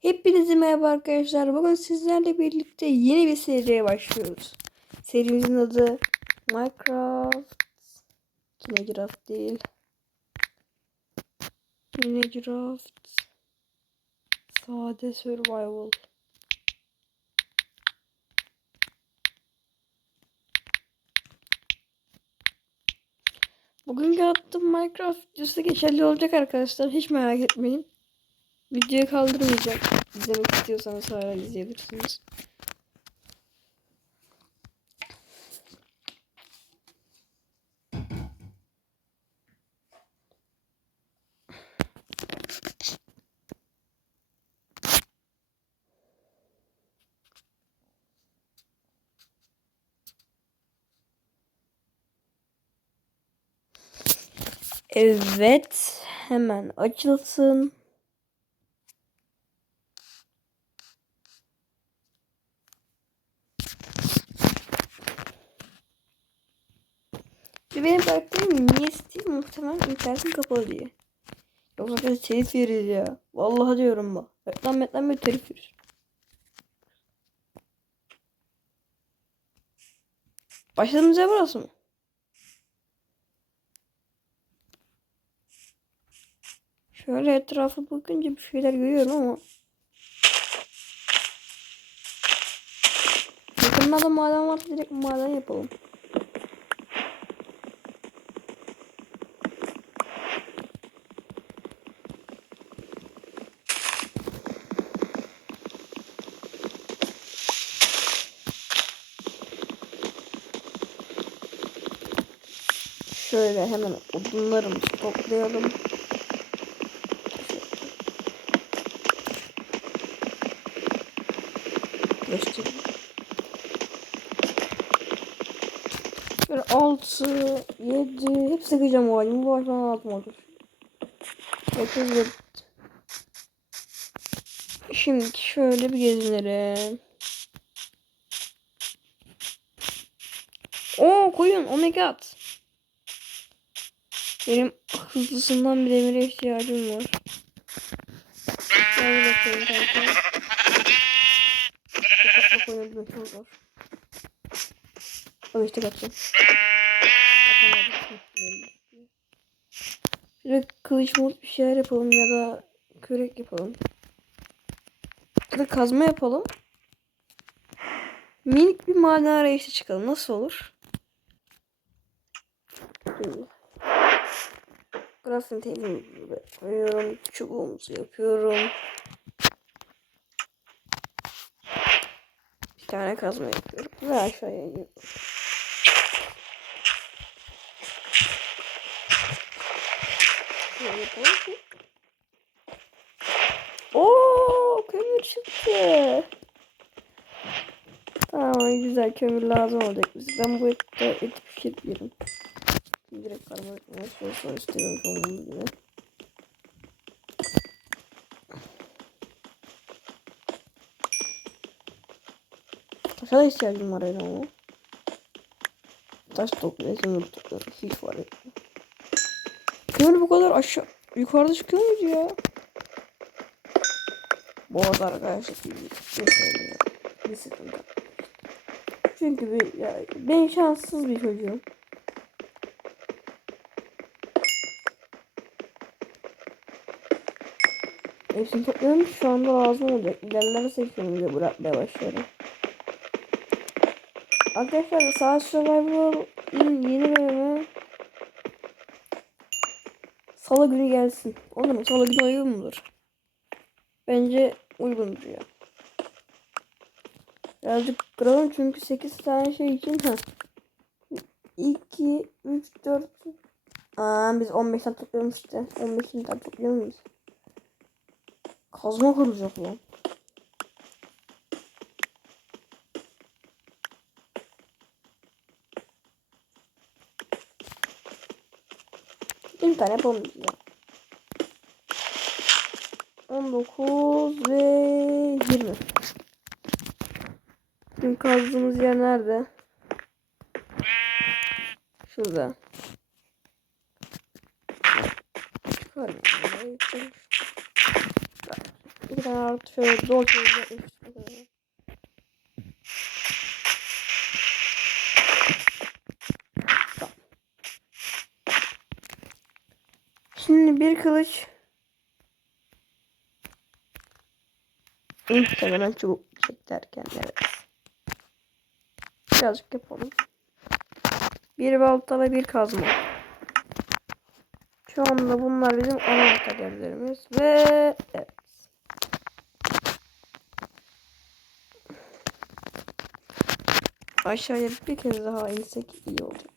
Hepinize merhaba arkadaşlar. Bugün sizlerle birlikte yeni bir seriye başlıyoruz. Serimizin adı Minecraft. Minecraft değil. Minecraft. Sade Survival. Bugünkü attığım Minecraft videosu geçerli olacak arkadaşlar. Hiç merak etmeyin. Videoyu kaldırmayacağım. İzlemek istiyorsanız hala izleyebilirsiniz. Evet, hemen açılsın. Bir benim baktığım niye Muhtemelen internetim kapalı diye. Yoksa zaten telif yeriz ya. Vallahi diyorum bak. Reklam reklam bir telif yeriz. Başladığımız yer burası mı? Şöyle etrafa bakınca bir şeyler görüyorum ama. Yakında da maden varsa direkt maden yapalım. Şöyle hemen odunlarımızı toplayalım. Göstereyim. Böyle 6, 7, hepsi kıyacağım o halimi. Bu baştan altım olur. 34. Şimdi şöyle bir gezinelim. Oo koyun oh. Benim hızlısından bir demire ihtiyacım var. Gel bakayım kanka. Kapatma koyun çok zor. Ama işte kaçacağım. Şöyle kılıç mod bir şeyler yapalım ya da kürek yapalım. Ya da kazma yapalım. Minik bir maden arayışı çıkalım. Nasıl olur? Şimdi. Crafting table'ı koyuyorum. Çubuğumuzu yapıyorum. Bir tane kazma yapıyorum. Ve aşağıya iniyorum. Şöyle yapalım ki. Oo, kömür çıktı. Tamam güzel kömür lazım olacak bize. Ben bu ette et pişirmeyelim. Direkt karma etmeye çalışıyorum istiyorum olduğumuz gibi. Taşa da ihtiyacım var öyle ama. Taş topluyor, kömür topluyor. Hiç fark etmiyor. Kömür bu kadar aşağı yukarıda çıkıyor muydu ya? Bu arada arkadaşlar bir, şey sıkıntı. Çünkü bir, ya, ben şanssız bir çocuğum. Hepsini topluyorum şu anda lazım olacak. İlerlerse filmde bırakmaya başlıyorum. Arkadaşlar Sağ Survival'ın yeni bölümü Salı günü gelsin. Olur mu? Salı günü uygun mudur? Bence uygundur ya. Birazcık kıralım çünkü 8 tane şey için ha. 2, 3, 4 Aa, biz 15 tane topluyormuş işte. 15 tane topluyor muyuz? Kazma kırılacak lan. Bir tane biz ya. 19 ve 20. Şimdi kazdığımız yer nerede? Şurada. Çıkarım. Bir tane artı şöyle. Şimdi bir kılıç muhtemelen çubuk çek derken evet. Birazcık yapalım. Bir balta ve bir kazma. Şu anda bunlar bizim ana materyallerimiz ve evet. Aşağıya bir kez daha insek iyi olacak.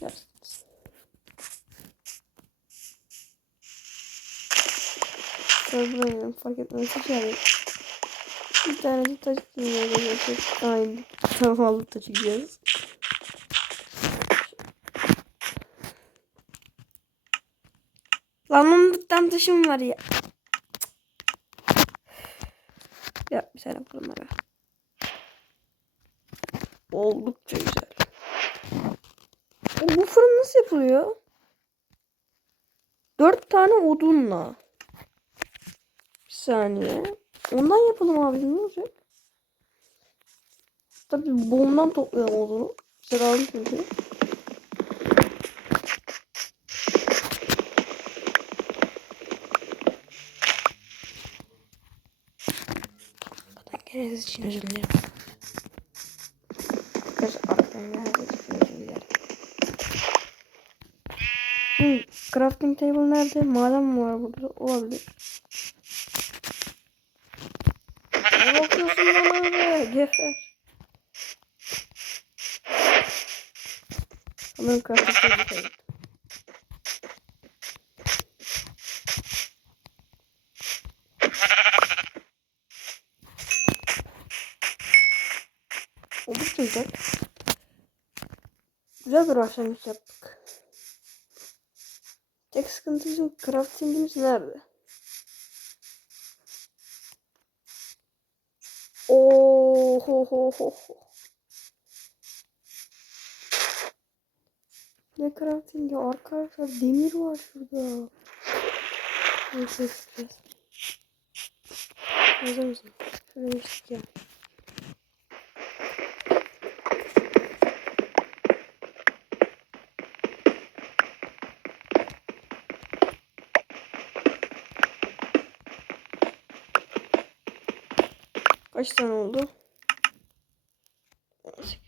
Dersiniz. Sorgulayın fark etmesi şey. Bir tane de taş dinleyelim. Aynı. Tamam taşıyacağız. Lan onun bir tane taşım var ya. Ya bir tane bunlara. Oldukça güzel. E, bu fırın nasıl yapılıyor? Dört tane odunla. Bir saniye. Ondan yapalım abi ne olacak? Tabii boğumdan toplayalım odunu. Zararlı çünkü. Herkes için özür dilerim. İçin özür dilerim. Hmm, crafting table nerede? Maden mi var burada? Olabilir. Ne bakıyorsun bana öyle? Gefer. Sanırım crafting table koydum. Oldukça güzel. Güzel bir başlangıç yaptık. Tek sıkıntı bizim craftingimiz nerede? Oo ho ho ho ho. Ne craftingi arkadaşlar demir var şurada. Neyse yapacağız. Hazır mısın? Şuraya geçtik Kaç tane oldu? 18.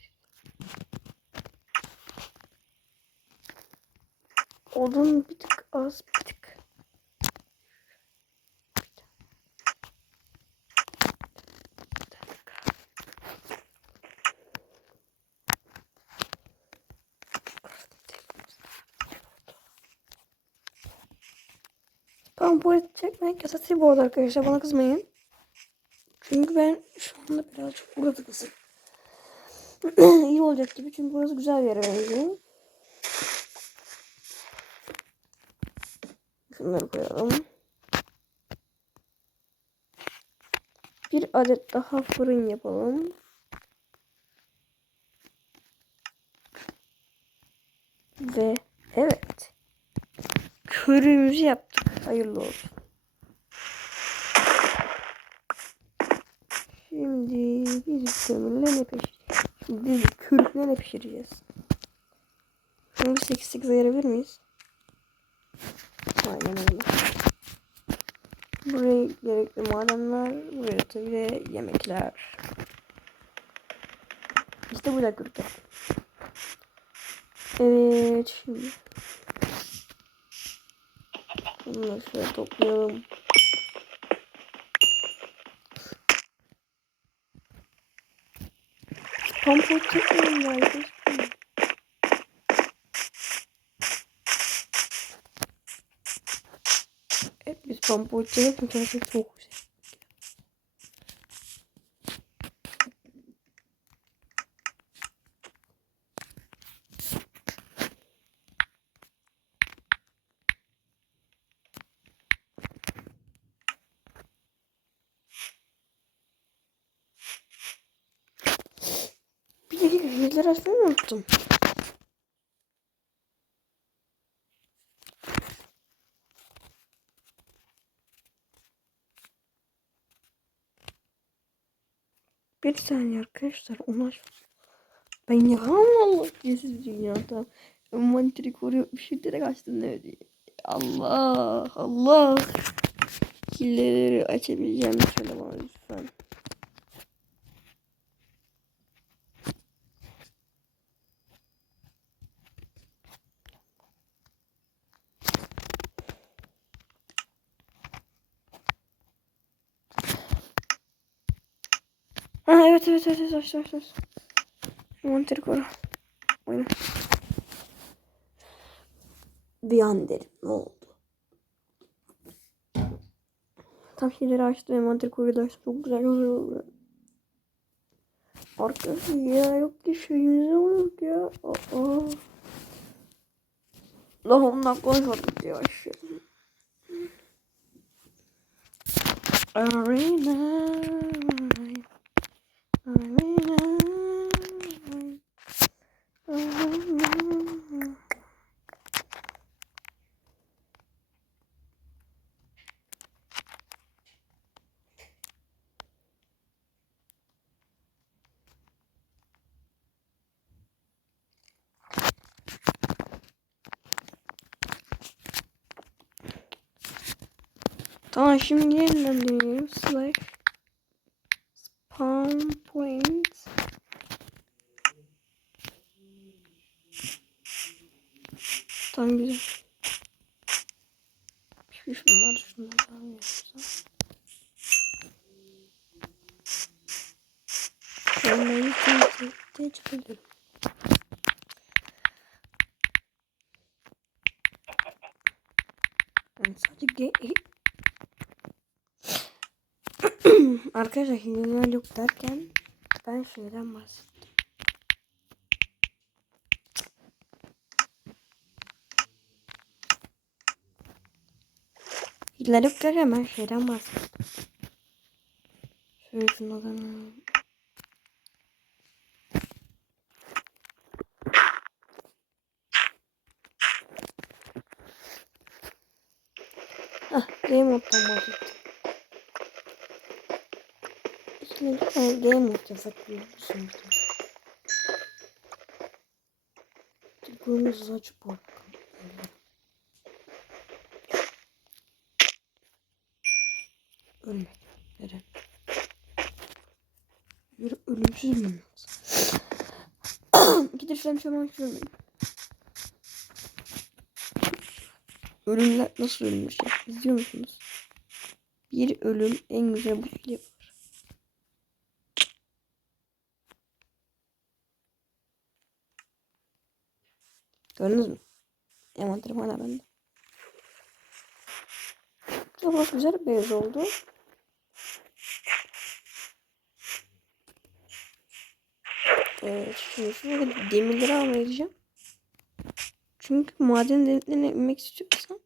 Odun bir tık az bir tık. Tamam bu et çekmek yasak bu arada arkadaşlar bana kızmayın. Çünkü ben anda birazcık burada kısım. İyi olacak gibi çünkü burası güzel bir yere benziyor. Şunları koyalım. Bir adet daha fırın yapalım. Ve evet. Körümüzü yaptık. Hayırlı olsun. Şimdi biz kömürle ne pişireceğiz? Şimdi biz körükle ne pişireceğiz? Şunu bir 8 8 ayırabilir miyiz? Aynen öyle. Buraya gerekli madenler, buraya tabii de yemekler. İşte bu da kürk Evet şimdi. Bunları şöyle toplayalım. Kompot çekmiyorum galiba. Evet biz kompot çekip çok çok güzel. Bir dakika bilgiler açmayı unuttum. Bir saniye arkadaşlar onu aç. Ben yakamam Allah siz dünyada. Envanteri koruyor bir şey direkt açtım ne diye. Allah Allah. Killeri açabileceğim söyle bana lütfen. Ha evet evet evet evet aç aç aç. Envanteri koru. Oyna. Bir an dedim ne oldu? Tam şeyleri açtım koruyu da açtım. Çok güzel oluyor. Arkadaşlar ya yok ki şeyimiz yok ya. Aa. Daha ondan konuşmadık ya. Şey. Arena. Tamam şimdi Şu şunlar şunlar daha iyi yapsam. Onları temizlikte çıkarıyorum. Yani sadece ge- Arkadaşlar hileler yok derken ben şeyden bahsettim. Yok derken ben şeyden bahsettim. Şöyle şunlardan Ah, game moddan bahsettim. İşte lütfen game mod yasaklıyorsunuz. Tıklığımızı açıp bakalım. Ölmek. Neden? Bir ölümsüz mü yoksa? Şuradan şuradan şuradan. Ölümler nasıl ölmüş ya? İzliyor musunuz? Bir ölüm en güzel bu yapar. Gördünüz mü? Envanterim hala bende. Çok güzel beyaz oldu. Evet, şimdi şurada demirleri almaya. Çünkü maden derinliklerine inmek istiyorsam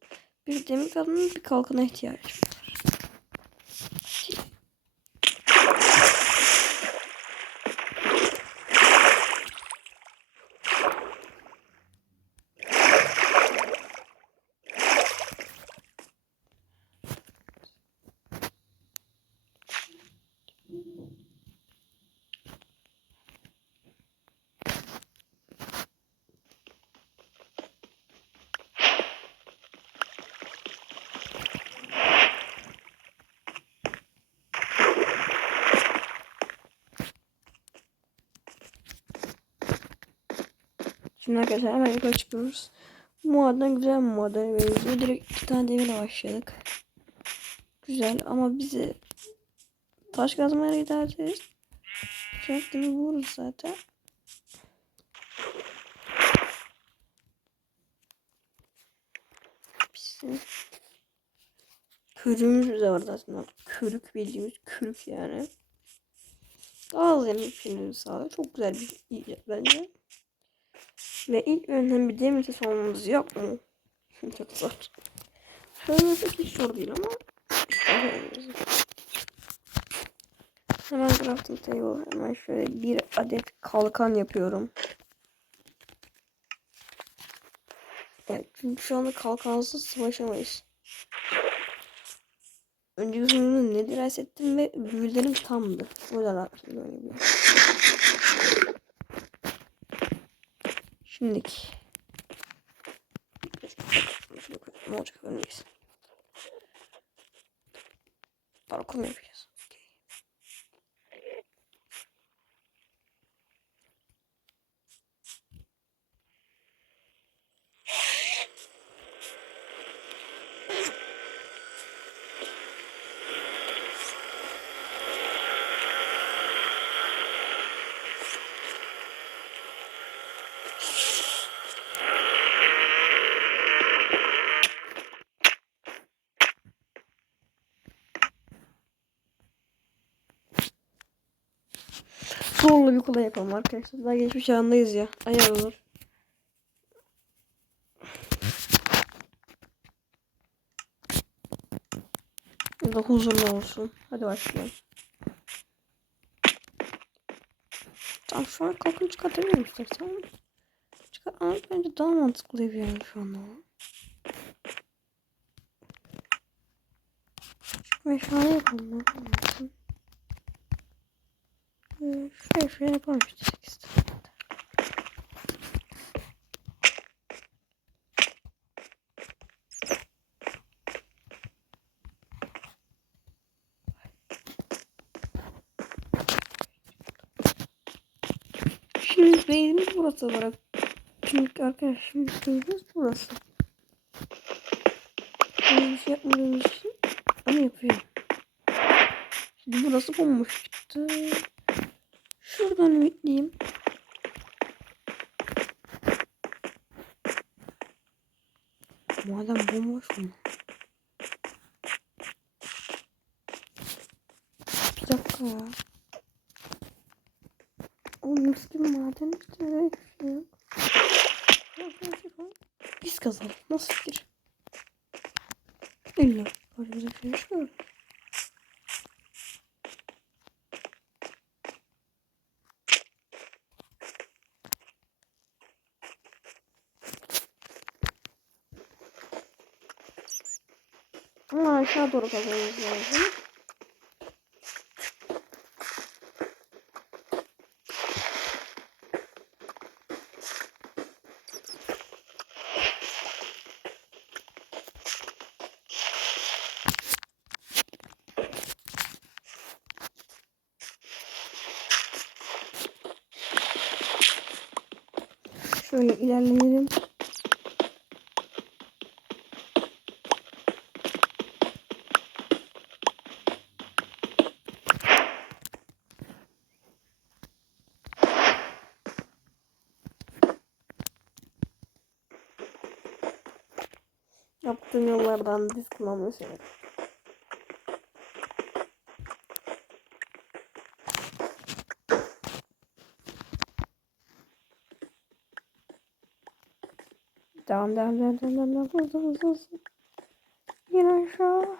bir demir kadının bir kalkana ihtiyacım Şimdi arkadaşlar hemen yukarı çıkıyoruz. Maden güzel bir maden benziyor. Direkt iki tane demirle başladık. Güzel ama bizi taş kazmaya gider ederiz. Çok demir buluruz zaten. Bizim körüğümüz de var zaten. Körük bildiğimiz körük yani. Az yemek sağlıyor. Çok güzel bir icat bence. Ve ilk önden bir olmamız yok mu? Çok zor. Söylemesek hiç zor değil ama Hemen crafting table hemen şöyle bir adet kalkan yapıyorum. Evet çünkü şu anda kalkansız savaşamayız. önceki sınırını ne ders ettim ve büyülerim tamdı. O yüzden böyle bir. Şimdiki. Şunu koyalım. Ne olacak ölmeyiz. Parkur mu yapacağız? Zorla bir kolay yapalım arkadaşlar. Daha geçmiş çağındayız ya. Ayar olur. Ya da huzurlu olsun. Hadi başlayalım. Tamam şu an kalkın çıkartabilirim istersen. Ama bence daha mantıklı bir yani şu. Şu meşale yapalım. Ne yapalım? Ee, Şuraya şuraya yapalım işte 8 tane. Şimdi beynimiz burası olarak. Çünkü arkadaşlar şimdi beynimiz burası. Yani bir şey yapmadığımız için ama yapıyorum. Şimdi burası bomboş çıktı. Şuradan ümitliyim. Madem bomboş mu? Bir dakika ya. Oğlum mis gibi maden işte öyle bir şey yok. Nasıl bir şey var? Biz kazalım. Nasıl fikir? İlla. Böyle bir şey yok. Ama aşağı ilerleyelim. Yaptığım yollardan disk mamlası. Devam devam devam devam devam devam hızlı hızlı hızlı. Yine aşağı.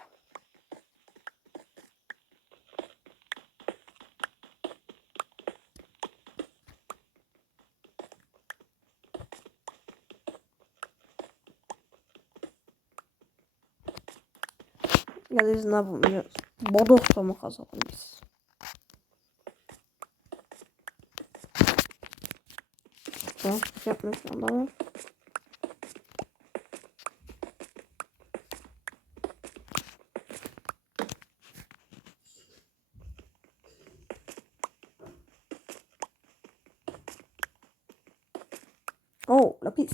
Ya da biz ne yapamıyoruz? Bodos'ta mı kazalım biz? Tamam, yapmıyorsun ama. Oh, lapis.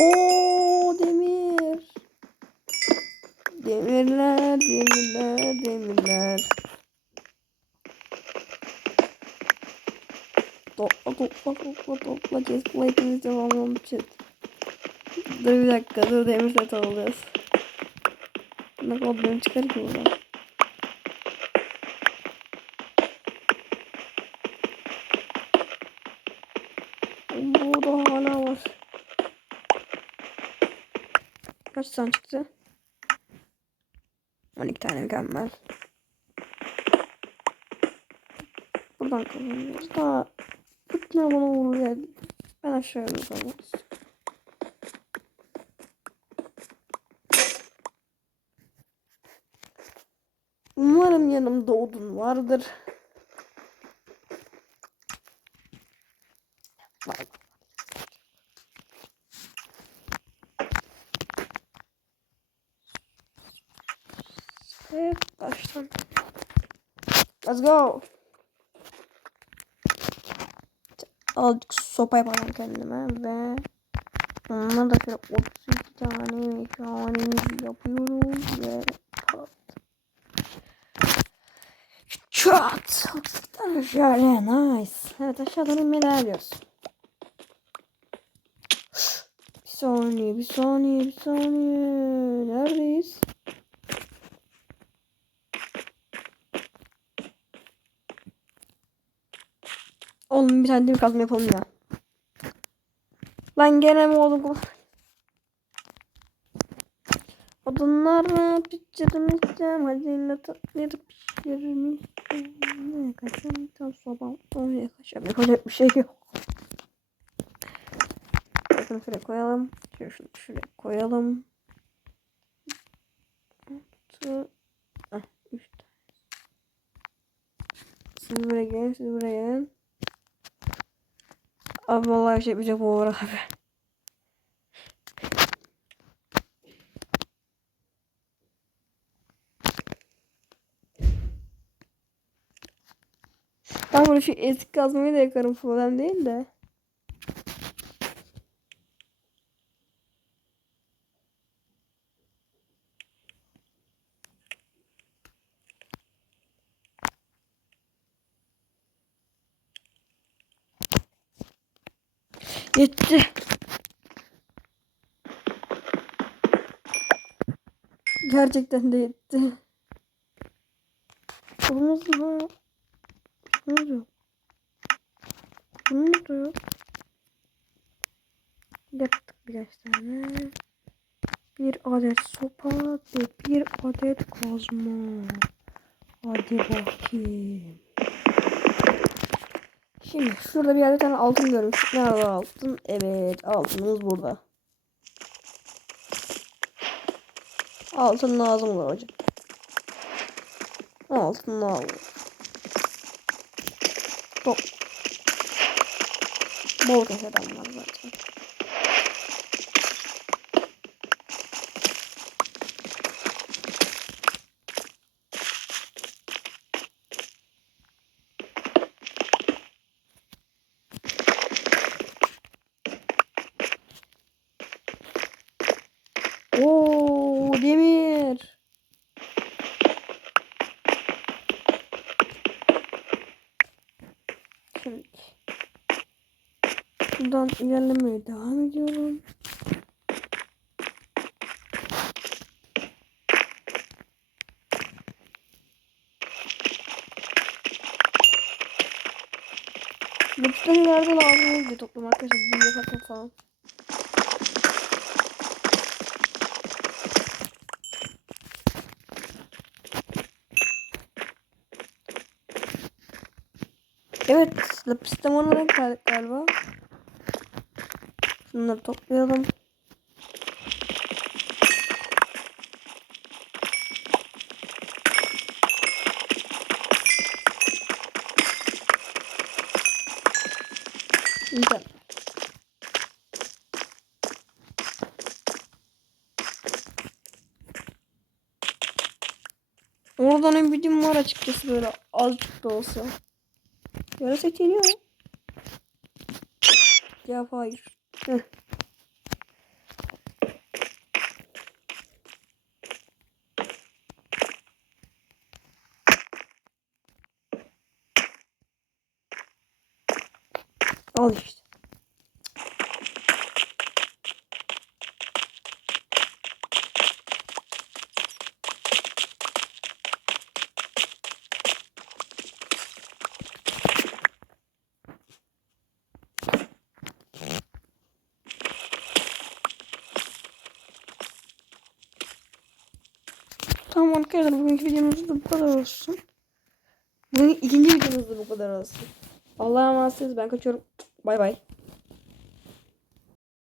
Oo demir. Demirler, demirler, demirler. Topla topla topla topla chestplate'imiz tamamlamışız. Dur bir dakika dur demir set alacağız. Ne kadar çıkar ki buradan. Burada hala var. Kaç tane çıktı? 12 tane mükemmel. Buradan kazanıyoruz. Daha ne bana vuracak. Ben aşağıya vuracağım. Umarım yanımda odun vardır. Var. Baştan. Let's go. Azıcık sopa yapalım kendime ve onunla da şöyle 32 tane meşalemiz yapıyoruz ve pat. Çat. 32 tane şöyle nice. Evet aşağıdan inmeye devam ediyoruz. Bir saniye, bir saniye, bir saniye. Neredeyiz? Oğlum bir tane demir kazma yapalım ya. Lan gene mi oğlum? Odunları pişirim içeceğim. Hadi ne tatları pişirim içeceğim. Ne kaçam tam sobam. Oraya kaçam. Yapacak bir şey yok. Şunu şuraya koyalım. Şunu, şuraya koyalım. Ah, tane. Siz buraya gelin. Siz buraya gelin. Abi vallahi bir şey yapacak bu var abi. Ben bunu şu eski kazmayı da yakarım problem değil de. Yetti. Gerçekten de yetti. Olmaz mı? Ne oluyor? Ne oluyor? Yaptık birkaç tane. Bir adet sopa ve bir adet kazma. Hadi bakayım. Şimdi şurada bir yerde tane altın görmüştük. Nerede altın? Evet altınımız burada. Altın lazım hocam. Altın lazım. Bol. Bol köşeden var zaten. Oo demir. Şimdi. Buradan ilerlemeye devam ediyorum. Bütün yerde lazım diye toplum arkadaşlar. Bunu yaparken falan. Evet, lapis limonuna geldik galiba. Şunları toplayalım. Güzel. Oradan ümidim var açıkçası böyle azıcık da olsa. Yarı seçiliyor. Cevap hayır. Heh. Al işte. Tamam videomuz da bu kadar olsun. Bugün ikinci videomuz da bu kadar olsun. Allah'a emanet olun. Ben kaçıyorum. Bay bay.